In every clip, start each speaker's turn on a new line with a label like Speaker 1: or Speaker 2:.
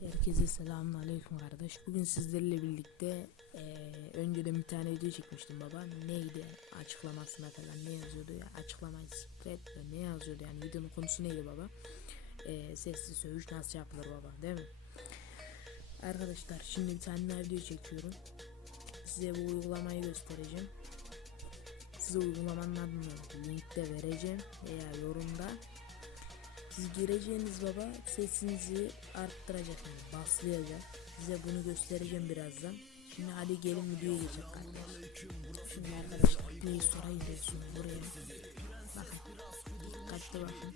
Speaker 1: Herkese selamun aleyküm kardeş. Bugün sizlerle birlikte eee önceden bir tane video çekmiştim baba. Neydi açıklamasına falan ne yazıyordu ya açıklamayı mi ne yazıyordu yani videonun konusu neydi baba? Eee sessiz sövüş nasıl yapılır baba değil mi? Arkadaşlar şimdi bir tane video çekiyorum. Size bu uygulamayı göstereceğim. Size uygulamanın adını linkte vereceğim. Siz gireceğiniz baba sesinizi arttıracak yani baslayacak. Size bunu göstereceğim birazdan. Şimdi hadi gelin videoya geçelim kardeşler. Şimdi arkadaşlar videoyu sorayım sonra buraya. Bakın. Dikkatli bakın.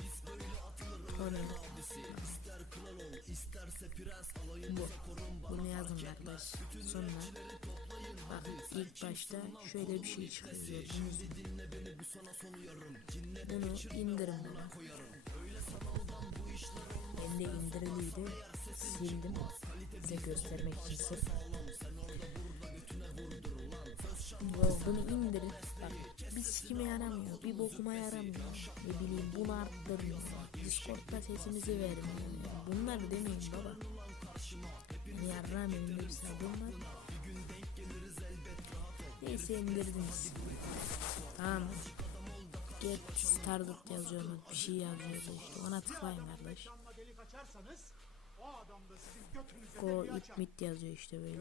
Speaker 1: O ne? Bu. Bunu yazın kardeş. Sonra bakın ilk başta şöyle bir şey çıkıyor. Mü? Bunu indirin baba. Ben de indiriliydi. Sildim. Size göstermek için sırf. Bu- Bunu indirin. Bak bir sikime yaramıyor. Bir bokuma yaramıyor. Ne bileyim bunu arttırmıyor. Discord'da sesimizi vermiyor. Bunlar demeyin baba. Yani yarram elimde bir var. Neyse indirdiniz. Tamam. Get started yazıyor mu? Bir şey yazıyor işte. Ona tıklayın kardeş.
Speaker 2: Açarsanız o adam da sizin götünüze
Speaker 1: Go
Speaker 2: açar.
Speaker 1: mit yazıyor işte böyle.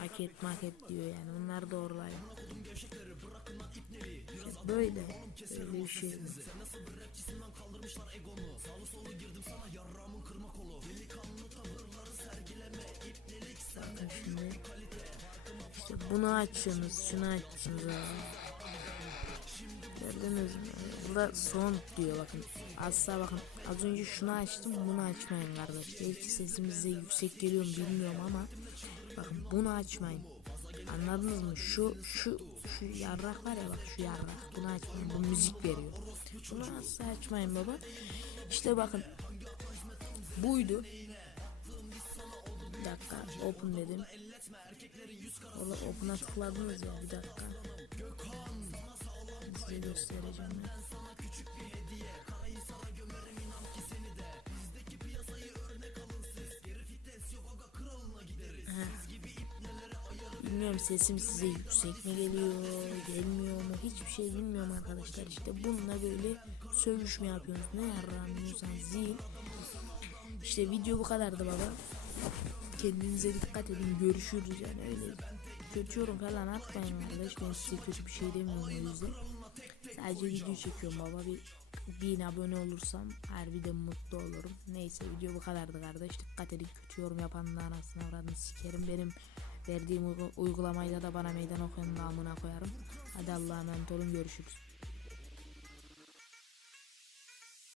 Speaker 1: Paket maket diyor yani. Onlar doğrulayın. İşte böyle. Böyle bir şey. Bakın şimdi. İşte bunu açıyorsunuz. Şunu açıyorsunuz. abi. Gördünüz mü? Burada son diyor bakın. Asla bakın. Az önce şunu açtım. Bunu açmayın kardeş. Belki sesimiz size yüksek geliyor bilmiyorum ama bakın bunu açmayın. Anladınız mı? Şu şu şu yarrak var ya bak şu yarrak. Bunu açmayın. Bu müzik veriyor. Bunu asla açmayın baba. İşte bakın. Buydu. Bir dakika. Open dedim. Orada open'a tıkladınız ya. Bir dakika. Size göstereceğim ben. Bilmiyorum sesim size yüksek mi geliyor, gelmiyor mu hiçbir şey bilmiyorum arkadaşlar. İşte bununla böyle sövüşme yapıyorsunuz. Ne yaramıyorsan zil. İşte video bu kadardı baba. Kendinize dikkat edin. Görüşürüz yani öyle. Kötü yorum falan atmayın kardeş. Ben size kötü bir şey demiyorum o yüzden. Sadece video çekiyorum baba. Bir bin abone olursam harbiden mutlu olurum. Neyse video bu kadardı kardeş. Dikkat edin. Kötü yorum yapanın da anasını avradını sikerim. Benim verdiğim uygu- uygulamayla da bana meydan okuyanın da amına koyarım. Hadi Allah'a emanet olun. Görüşürüz.